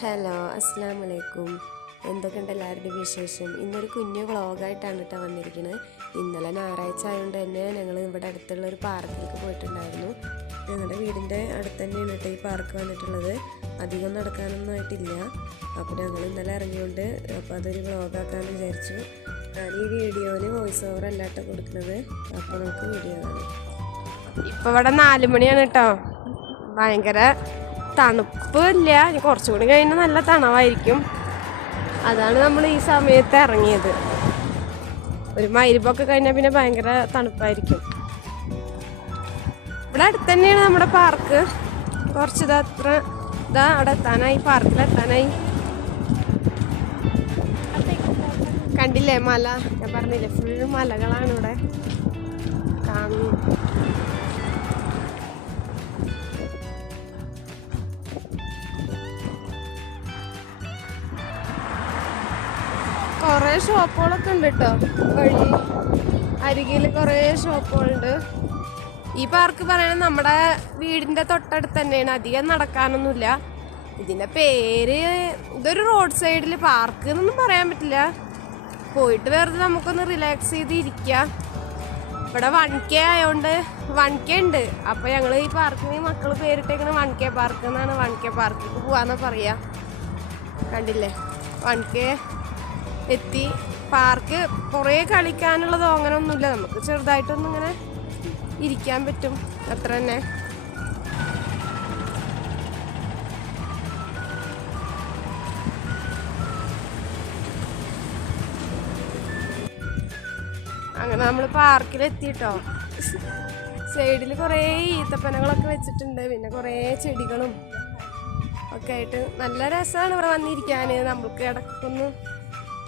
Hello അസ്സാം വലൈക്കും. എന്തൊക്കെയുണ്ട് എല്ലാവരുടെയും വിശേഷം? ഇന്നൊരു കുഞ്ഞു വ്ളോഗായിട്ടാണ് കേട്ടോ വന്നിരിക്കുന്നത്. ഇന്നലെ ഞായറാഴ്ച ആയതുകൊണ്ട് തന്നെ ഞങ്ങൾ ഇവിടെ അടുത്തുള്ള ഒരു പാർക്കിലേക്ക് പോയിട്ടുണ്ടായിരുന്നു. ഞങ്ങളുടെ വീടിൻ്റെ അടുത്ത് തന്നെയാണ് കേട്ടോ ഈ പാർക്ക് വന്നിട്ടുള്ളത്. അധികം നടക്കാനൊന്നും ആയിട്ടില്ല. അപ്പോൾ ഞങ്ങൾ ഇന്നലെ ഇറങ്ങിയോണ്ട് അപ്പോൾ അതൊരു വ്ളോഗാക്കാമെന്ന് വിചാരിച്ചു. ഞാൻ ഈ വീഡിയോയിൽ വോയിസ് ഓവർ അല്ല കേട്ടോ കൊടുക്കുന്നത്. അപ്പോൾ നമുക്ക് വീഡിയോ കാണാം. ഇപ്പോൾ ഇവിടെ 4 മണിയാണ് കേട്ടോ. ഭയങ്കര തണുപ്പില്ല, കുറച്ചുകൂടി കഴിഞ്ഞാൽ നല്ല തണവായിരിക്കും. അതാണ് നമ്മൾ ഈ സമയത്ത് ഇറങ്ങിയത്. ഒരു മഗ്‌രിബൊക്കെ കഴിഞ്ഞാൽ പിന്നെ ഭയങ്കര തണുപ്പായിരിക്കും. ഇവിടെ അടുത്ത് തന്നെയാണ് നമ്മുടെ പാർക്ക്. കുറച്ച് അവിടെ എത്താനായി, പാർക്കിലെത്താനായി. കണ്ടില്ലേ മല? ഞാൻ പറഞ്ഞില്ലേ ഫുൾ മലകളാണ് ഇവിടെ കാണുന്നത്. കുറേ ഷോപ്പുകളൊക്കെ ഉണ്ട് കേട്ടോ. വഴി അരികിൽ കുറേ ഷോപ്പുകളുണ്ട്. ഈ പാർക്ക് പറയണത് നമ്മുടെ വീടിൻ്റെ തൊട്ടടുത്ത് തന്നെയാണ്. അധികം നടക്കാനൊന്നുമില്ല. ഇതിൻ്റെ പേര്, ഇതൊരു റോഡ് സൈഡിൽ പാർക്ക് എന്നൊന്നും പറയാൻ പറ്റില്ല. പോയിട്ട് വെറുതെ നമുക്കൊന്ന് റിലാക്സ് ചെയ്ത് ഇരിക്കാം. ഇവിടെ 1K ആയതുകൊണ്ട് 1K ഉണ്ട്. അപ്പോൾ ഞങ്ങൾ ഈ പാർക്കിന് മക്കൾ പേരിട്ടേക്കണ 1K പാർക്ക് എന്നാണ്. 1K പാർക്കിലേക്ക് പോകാമെന്നാണ് പറയുക. കണ്ടില്ലേ 1K എത്തി. പാർക്ക് കുറേ കളിക്കാനുള്ളതോ അങ്ങനെ ഒന്നുമില്ല. നമുക്ക് ചെറുതായിട്ടൊന്നും ഇങ്ങനെ ഇരിക്കാൻ പറ്റും, അത്ര തന്നെ. അങ്ങനെ നമ്മൾ പാർക്കിലെത്തിട്ടോ. സൈഡിൽ കുറേ ഈത്തപ്പനകളൊക്കെ വെച്ചിട്ടുണ്ട്. പിന്നെ കുറേ ചെടികളും ഒക്കെ ആയിട്ട് നല്ല രസമാണ് ഇവിടെ വന്നിരിക്കാൻ. നമുക്ക് ഇടയ്ക്കൊന്ന്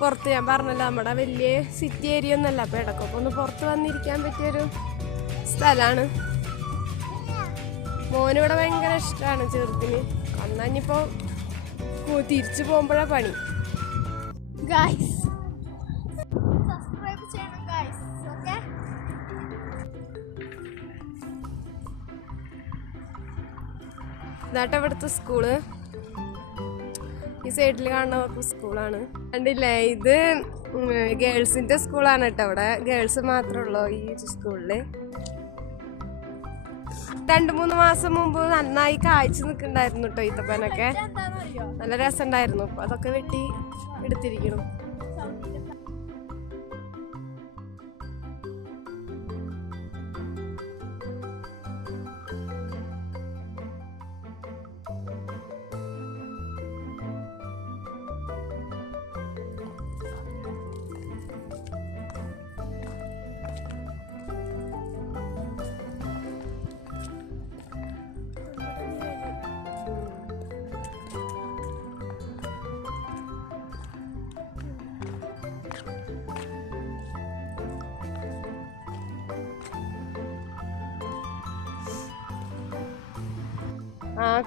പുറത്ത്, ഞാൻ പറഞ്ഞല്ലോ നമ്മുടെ വലിയ സിറ്റി ഏരിയ ഒന്നുമല്ല, അപ്പോൾ ഇടയ്ക്കൊക്കെ ഒന്ന് പുറത്ത് വന്നിരിക്കാൻ പറ്റിയൊരു സ്ഥലമാണ്. മോനിവിടെ ഭയങ്കര ഇഷ്ടമാണ് ചെറുതിന്. അന്നിപ്പോൾ തിരിച്ചു പോകുമ്പോഴാണ് പണി. ഇതാട്ടോ ഇവിടുത്തെ സ്കൂള്. ഈ സൈഡിൽ കാണുന്ന സ്കൂളാണ്. കണ്ടില്ലേ, ഇത് ഗേൾസിന്റെ സ്കൂളാണ് കേട്ടോ. ഇവിടെ ഗേൾസ് മാത്രമേ ഉള്ളൂ ഈ സ്കൂളില്. 2-3 മാസം മുമ്പ് നന്നായി കായ്ച്ചു നിൽക്കുന്നുണ്ടായിരുന്നു കേട്ടോ ഈത്തപ്പനൊക്കെ. നല്ല രസമുണ്ടായിരുന്നു. അപ്പൊ അതൊക്കെ വെട്ടി എടുത്തിരിക്കണം.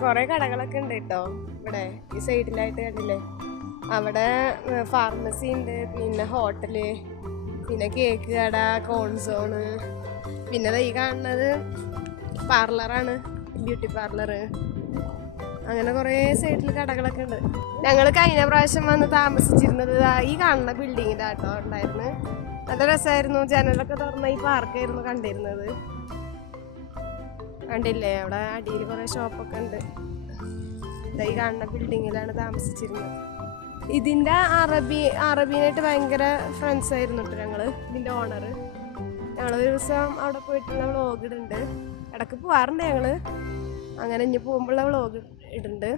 കൊറേ കടകളൊക്കെ ഉണ്ട് കേട്ടോ ഇവിടെ ഈ സൈഡിലായിട്ട്. കണ്ടില്ലേ, അവിടെ ഫാർമസി ഉണ്ട്, പിന്നെ ഹോട്ടല്, പിന്നെ കേക്ക് കട, കോൺസോണ്, പിന്നെ ഈ കാണുന്നത് പാർലറാണ്, ബ്യൂട്ടി പാർലറ്. അങ്ങനെ കുറേ സൈഡിൽ കടകളൊക്കെ ഉണ്ട്. ഞങ്ങൾ കഴിഞ്ഞ പ്രാവശ്യം വന്ന് താമസിച്ചിരുന്നത് ഈ കാണുന്ന ബിൽഡിങ്ങിലാട്ടോ ഉണ്ടായിരുന്നു. നല്ല രസമായിരുന്നു. ജനലൊക്കെ തുറന്ന ഈ പാർക്കായിരുന്നു കണ്ടിരുന്നത്. കണ്ടില്ലേ, അവിടെ അടിയിൽ കുറേ ഷോപ്പൊക്കെ ഉണ്ട്. ഈ കാണുന്ന ബിൽഡിങ്ങിലാണ് താമസിച്ചിരുന്നത്. ഇതിൻ്റെ അറബീനായിട്ട് ഭയങ്കര ഫ്രണ്ട്സ് ആയിരുന്നു കേട്ടോ ഞങ്ങൾ. ഇതിൻ്റെ ഓണർ. ഞങ്ങളൊരു ദിവസം അവിടെ പോയിട്ടുള്ള വ്ളോഗ് ഇടുന്നുണ്ട്. ഇടയ്ക്ക് പോകാറുണ്ട് ഞങ്ങൾ. അങ്ങനെ ഇനി പോകുമ്പോഴുള്ള വ്ളോഗ് ഇടുന്നുണ്ട്.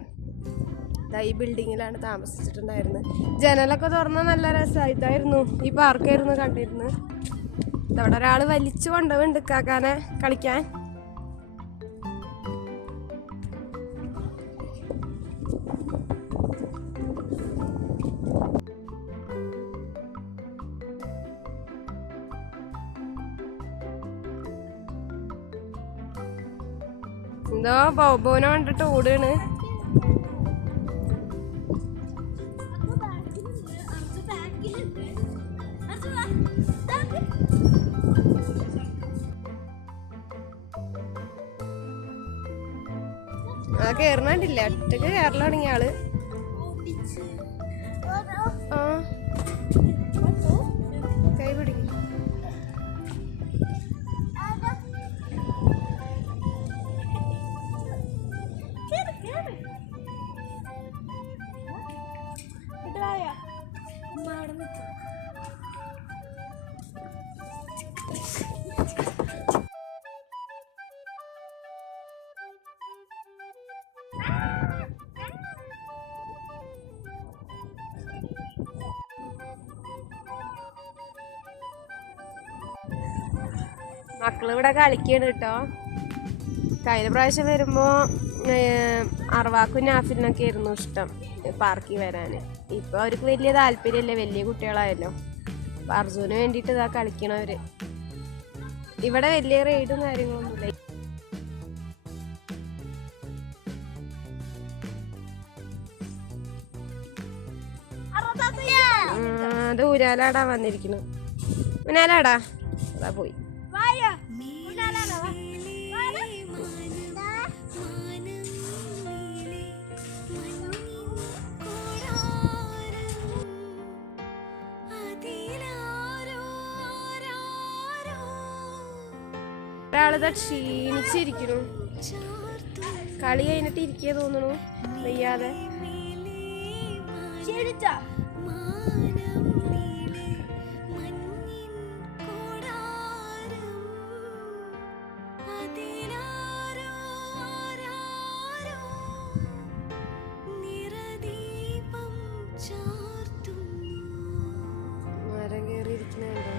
ഈ ബിൽഡിങ്ങിലാണ് താമസിച്ചിട്ടുണ്ടായിരുന്നത്. ജനലൊക്കെ തുറന്നാൽ നല്ല രസമായിട്ടായിരുന്നു. ഈ പാർക്കായിരുന്നു കണ്ടിരുന്നത്. അവിടെ ഒരാൾ വലിച്ചു കൊണ്ടുപോകുന്നുണ്ട് കാക്കാനെ കളിക്കാൻ. എന്തോ ബോബോനെ കണ്ടിട്ട് ഓടുകയാണ്. ആ കേറണില്ല, ഒറ്റക്ക് കയറൽ തുടങ്ങിയ ആള്. മക്കളിവിടെ കളിക്കാണ് കേട്ടോ. കഴിഞ്ഞ പ്രാവശ്യം വരുമ്പോൾ അർവാക്കും നാഫിനൊക്കെ ആയിരുന്നു ഇഷ്ടം പാർക്കിൽ വരാൻ. ഇപ്പോൾ അവർക്ക് വലിയ താല്പര്യമില്ല, വലിയ കുട്ടികളായല്ലോ. അപ്പോൾ അർജുന് വേണ്ടിയിട്ട് ഇതാ കളിക്കണവര്. ഇവിടെ വലിയ റൈഡും കാര്യങ്ങളൊന്നുമില്ല. അത് ഊരാലാടാ വന്നിരിക്കുന്നു. ഊനാലാടാ അതാ പോയി. ഒരാളിതാ ക്ഷീണിച്ചിരിക്കുന്നു. കളി കഴിഞ്ഞിട്ട് ഇരിക്കുക തോന്നുന്നു, വയ്യാതെ. മരം കയറിയിരിക്കുന്നുണ്ടോ?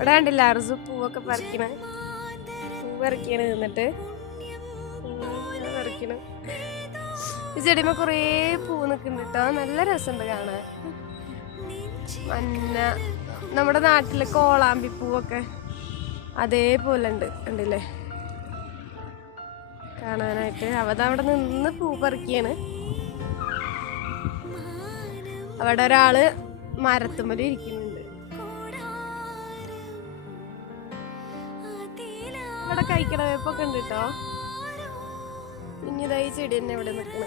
ഇവിടെ കണ്ടില്ല അർസു പൂവൊക്കെ പറിക്കണ. പൂ പറിക്കണ നിന്നിട്ട് പറിക്കണ. ഈ ചെടിമ കുറേ പൂ നിൽക്കുന്നുണ്ട് കേട്ടോ. നല്ല രസമുണ്ട് കാണാൻ. മഞ്ഞ നമ്മുടെ നാട്ടിലെ കോളാമ്പി പൂവൊക്കെ അതേപോലെ ഉണ്ട്, കണ്ടില്ലേ കാണാനായിട്ട്. അവതവിടെ നിന്ന് പൂ പറിക്കാണ്. അവിടെ ഒരാള് മരത്തുമ്മല് ഇരിക്കുന്നുണ്ട്. ഇവിടെ കഴിക്കണ വേപ്പൊക്കെ ഉണ്ട് കേട്ടോ. ഇനിതായി ചെടി തന്നെ ഇവിടെ നിൽക്കണ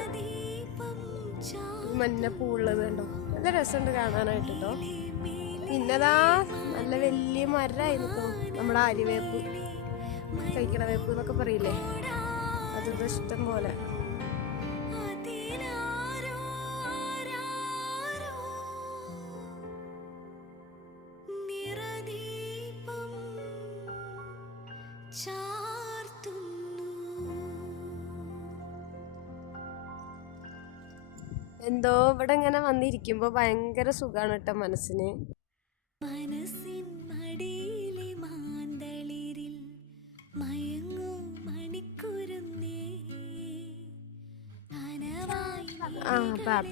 മഞ്ഞ പൂവുള്ളത് കണ്ടോ. നല്ല രസമുണ്ട് കാണാനായിട്ട് കേട്ടോ. പിന്നെതാ നല്ല വലിയ മരമായി നിൽക്കും നമ്മുടെ ആര്യവേപ്പ്, കഴിക്കണ വേപ്പ് എന്നൊക്കെ പറയില്ലേ, അതൊക്കെ ഇഷ്ടം പോലെ. എന്തോ ഇവിടെ ഇങ്ങനെ വന്നിരിക്കുമ്പോ ഭയങ്കര സുഖാണ് കേട്ടോ മനസ്സിന്. ആ പാപ്പ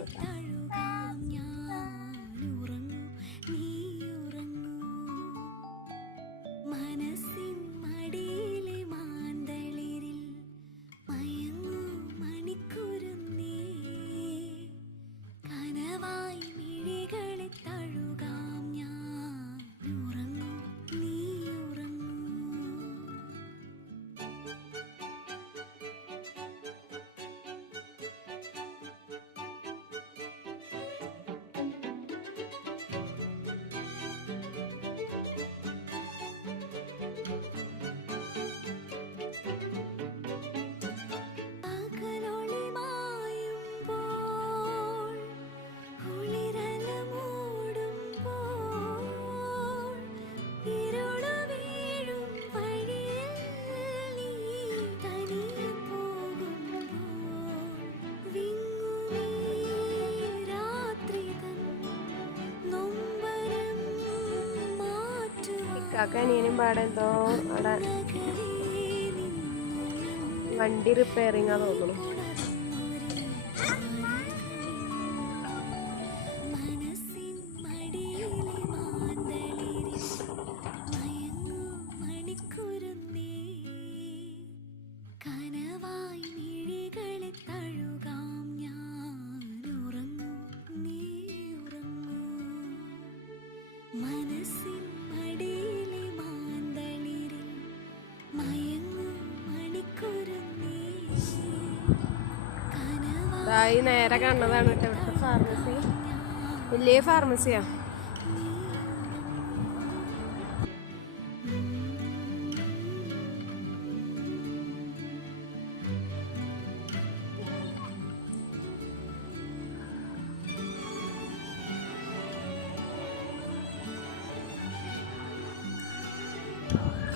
കാക്കാനിയനും പാടെന്തോ അവിടെ വണ്ടി റിപ്പയറിങ്ങാ തോന്നുന്നു. കനവായി മിഴികളെ തഴുക ഇതായി നേരെ കണ്ടതാണ് കേട്ടോ ഇവിടുത്തെ ഫാർമസി. വലിയ ഫാർമസിയാ.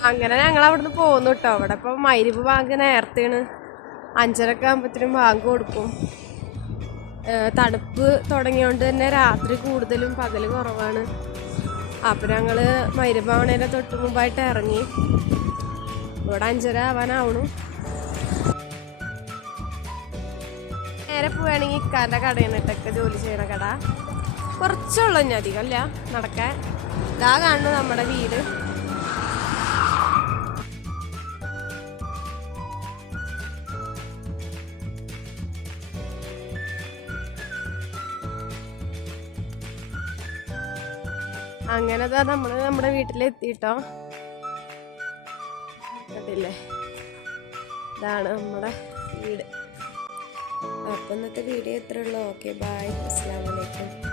അങ്ങനെ ഞങ്ങൾ അവിടുന്ന് പോന്നു കേട്ടോ. അവിടെ ഇപ്പം മഗ്‌രിബ് ബാങ്ക് നേരത്തെയാണ്, 5:30 ആകുമ്പോഴത്തേനും ബാങ്ക് കൊടുക്കും. തണുപ്പ് തുടങ്ങിയോണ്ട് തന്നെ രാത്രി കൂടുതലും പകൽ കുറവാണ്. അപ്പം ഞങ്ങൾ മഗ്‌രിബ് ആവണേൻ്റെ തൊട്ട് മുമ്പായിട്ട് ഇറങ്ങി. ഇവിടെ 5:30 ആവാനാവണു. നേരെ പോവുകയാണെങ്കിൽ ഇക്കാൻ്റെ കടയാണ് കേട്ടൊക്കെ ജോലി ചെയ്യണ കട. കുറച്ചുള്ളൂ, ഇനി അധികമല്ല നടക്കാൻ. ഇതാ കാണുന്നു നമ്മുടെ വീട്. അങ്ങനെ നമ്മള് നമ്മുടെ വീട്ടിലെത്തിട്ടോ. കണ്ടില്ലേ, ഇതാണ് നമ്മുടെ വീട്. അപ്പം ഇന്നത്തെ വീഡിയോ ഇത്രയുള്ളൂ. ഓക്കെ, ബൈ, അസ്സലാമു അലൈക്കും.